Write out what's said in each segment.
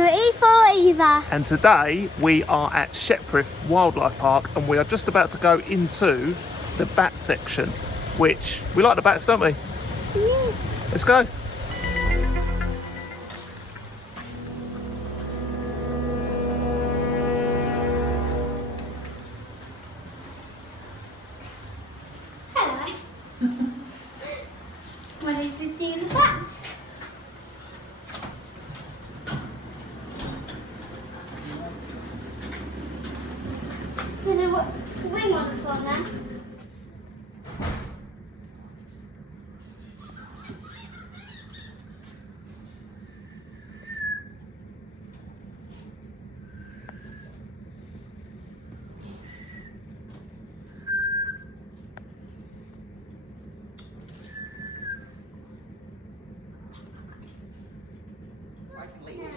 So E for Eva. And today we are at Shepreth Wildlife Park and we are just about to go into the bat section, which we like the bats, don't we? Yeah. Let's go. Hello. Wanted to see the bats. Is it what wing on this one then?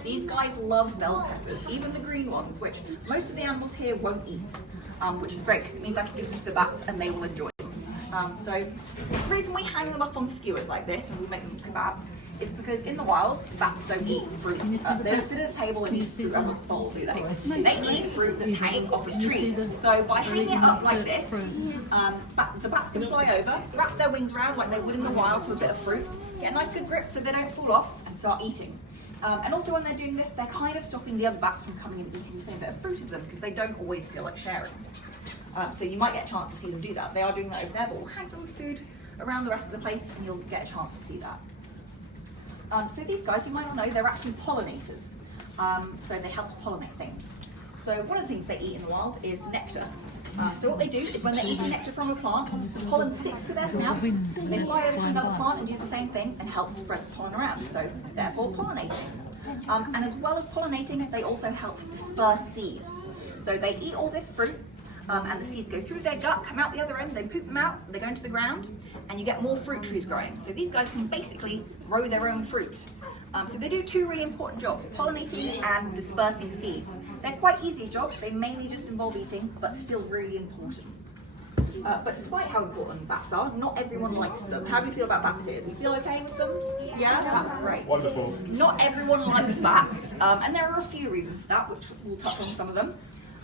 These guys love bell peppers, even the green ones, which most of the animals here won't eat, which is great because it means I can give them to the bats and they will enjoy it. So the reason we hang them up on skewers like this and we make them kebabs is because in the wild, bats don't eat fruit. They don't sit at a table and eat fruit out of a bowl, do they? They eat fruit that's hanging off of trees. So by hanging it up like this, the bats can fly over, wrap their wings around like they would in the wild to a bit of fruit, get a nice good grip so they don't fall off and start eating. And also when they're doing this, they're kind of stopping the other bats from coming and eating the same bit of fruit as them because they don't always feel like sharing. So you might get a chance to see them do that. They are doing that over there, but we'll hang some food around the rest of the place and you'll get a chance to see that. So these guys, you might not know, they're actually pollinators. So they help to pollinate things. So one of the things they eat in the wild is nectar. So what they do is when they're eating nectar from a plant, the pollen sticks to their snouts, they fly over to another plant and do the same thing and help spread the pollen around, so therefore pollinating. And as well as pollinating, they also help to disperse seeds. So they eat all this fruit, and the seeds go through their gut, come out the other end, they poop them out, they go into the ground, and you get more fruit trees growing. So these guys can basically grow their own fruit. So they do two really important jobs, pollinating and dispersing seeds. They're quite easy jobs, they mainly just involve eating, but still really important. But despite how important bats are, not everyone likes them. How do you feel about bats here? Do you feel okay with them? Yeah, that's great. Wonderful. Not everyone likes bats, and there are a few reasons for that, which we'll touch on some of them.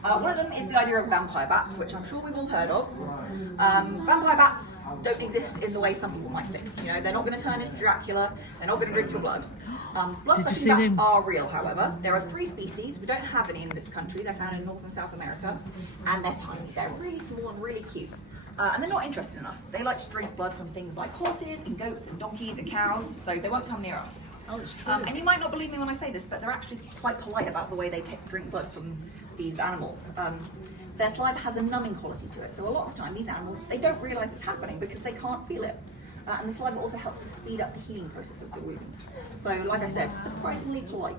One of them is the idea of vampire bats, which I'm sure we've all heard of. Vampire bats don't exist in the way some people might think. You know, they're not going to turn into Dracula, they're not going to drink your blood. Blood-sucking bats are real, however. There are 3 species. We don't have any in this country. They're found in North and South America, and they're tiny. They're really small and really cute. And they're not interested in us. They like to drink blood from things like horses and goats and donkeys and cows, so they won't come near us. Oh, it's true. And you might not believe me when I say this, but they're actually quite polite about the way they drink blood from these animals. Their saliva has a numbing quality to it, so a lot of the time these animals, they don't realise it's happening because they can't feel it. And the saliva also helps to speed up the healing process of the wound. So like I said, surprisingly polite.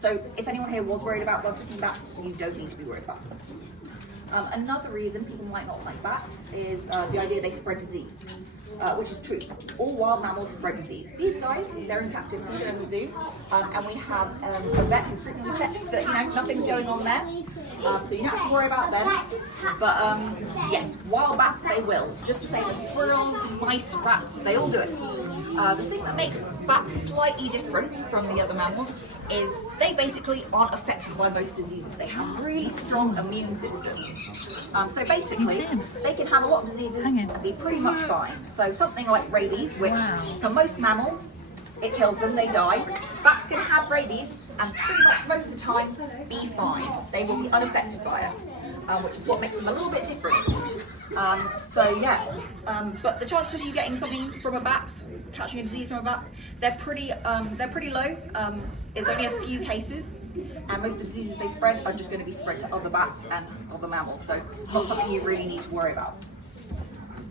So if anyone here was worried about blood-sucking bats, you don't need to be worried about them. Another reason people might not like bats is the idea they spread disease, which is true. All wild mammals spread disease. These guys, they're in captivity, they're in the zoo, and we have a vet who frequently checks that nothing's going on there. So you don't have to worry about them. But yes, wild bats, they will. Just the same as squirrels, mice, rats, they all do it. The thing that makes bats slightly different from the other mammals is they basically aren't affected by most diseases. They have really strong immune systems. So basically, they can have a lot of diseases and be pretty much fine. So something like rabies, which for most mammals, it kills them, they die. Bats can have rabies and pretty much most of the time be fine. They will be unaffected by it, which is what makes them a little bit different. But the chances of you getting something from a bat, catching a disease from a bat, they're pretty low. It's only a few cases, and most of the diseases they spread are just going to be spread to other bats and other mammals, so not something you really need to worry about.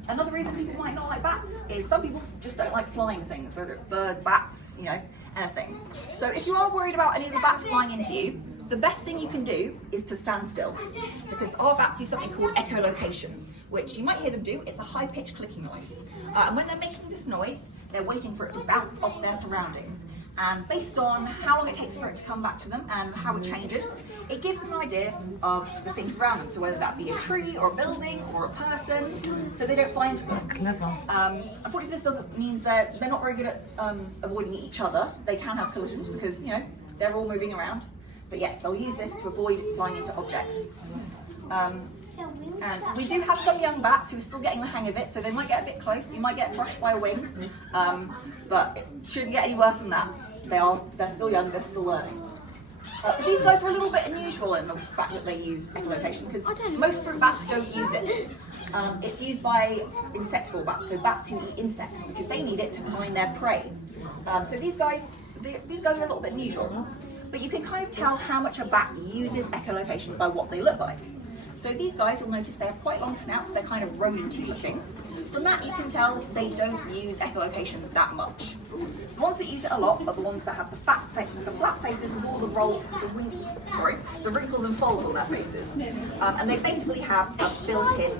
Another reason people might not like bats is some people just don't like flying things, whether it's birds, bats, anything. So if you are worried about any of the bats flying into you, the best thing you can do is to stand still, because our bats do something called echolocation, which you might hear them do. It's a high-pitched clicking noise. And when they're making this noise, they're waiting for it to bounce off their surroundings. And based on how long it takes for it to come back to them and how it changes, it gives them an idea of the things around them. So whether that be a tree or a building or a person, so they don't fly into them. Clever. Unfortunately, this doesn't mean they're not very good at avoiding each other. They can have collisions because, they're all moving around. But yes, they'll use this to avoid flying into objects. And we do have some young bats who are still getting the hang of it, so they might get a bit close. You might get brushed by a wing, but it shouldn't get any worse than that. They're still young, they're still learning. These guys are a little bit unusual in the fact that they use echolocation, because most fruit bats don't use it. It's used by insectivore bats, so bats who eat insects, because they need it to find their prey. So these guys are a little bit unusual, but you can kind of tell how much a bat uses echolocation by what they look like. So these guys, you'll notice they have quite long snouts, they're kind of rodent-y looking. From that you can tell they don't use echolocation that much. The ones that use it a lot are the ones that have the flat faces with all the wrinkles and folds on their faces. And they basically have a built-in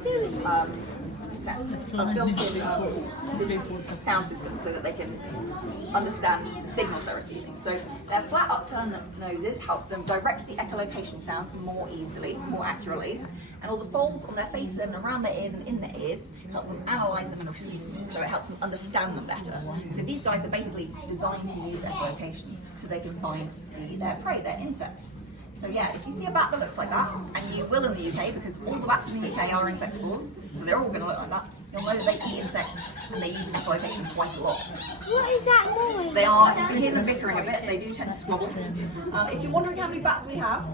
sound system so that they can understand the signals they're receiving. So their flat upturned noses help them direct the echolocation sounds more easily, more accurately, and all the folds on their face and around their ears and in their ears help them analyse them and receive them, so it helps them understand them better. So these guys are basically designed to use echolocation so they can find their prey, their insects. So yeah, if you see a bat that looks like that, and you will in the UK because all the bats in the UK are insectivores, so they're all going to look like that, you'll know that they eat insects and they use echolocation quite a lot. What is that noise? You can hear them bickering a bit, they do tend to squabble. If you're wondering how many bats we have,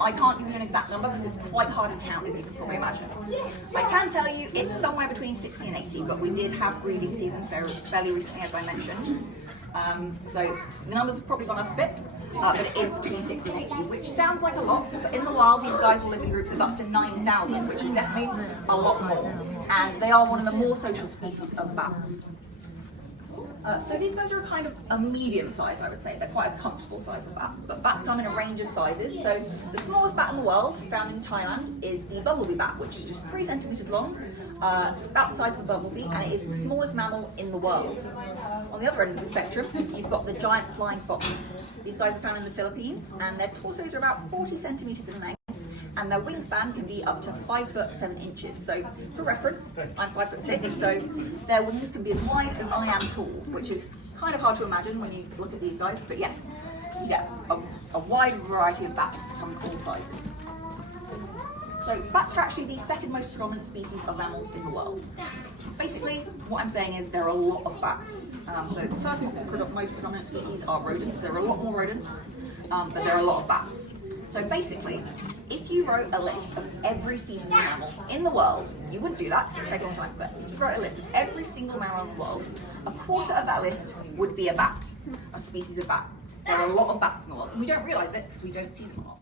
I can't give you an exact number because it's quite hard to count, as you can probably imagine. Yes. I can tell you it's somewhere between 60 and 80, but we did have breeding seasons fairly recently, as I mentioned. So the numbers have probably gone up a bit. But it is between 60 and 80, which sounds like a lot, but in the wild these guys will live in groups of up to 9,000, which is definitely a lot more. And they are one of the more social species of bats. So these guys are kind of a medium size, I would say. They're quite a comfortable size of bat. But bats come in a range of sizes. So the smallest bat in the world, found in Thailand, is the bumblebee bat, which is just 3 centimeters long. It's about the size of a bumblebee, and it is the smallest mammal in the world. On the other end of the spectrum, you've got the giant flying fox. These guys are found in the Philippines, and their torsos are about 40 centimeters in length, and their wingspan can be up to 5 foot 7 inches. So, for reference, I'm 5 foot 6, so their wings can be as wide as I am tall, which is kind of hard to imagine when you look at these guys. But yes, you get a wide variety of bats that come in all sizes. So bats are actually the second most predominant species of mammals in the world. Basically, what I'm saying is there are a lot of bats. The first most predominant species are rodents. There are a lot more rodents, but there are a lot of bats. So basically, if you wrote a list of every species of mammal in the world, you wouldn't do that because it would take a long time, but if you wrote a list of every single mammal in the world, a quarter of that list would be a bat, a species of bat. There are a lot of bats in the world, and we don't realise it because we don't see them a lot.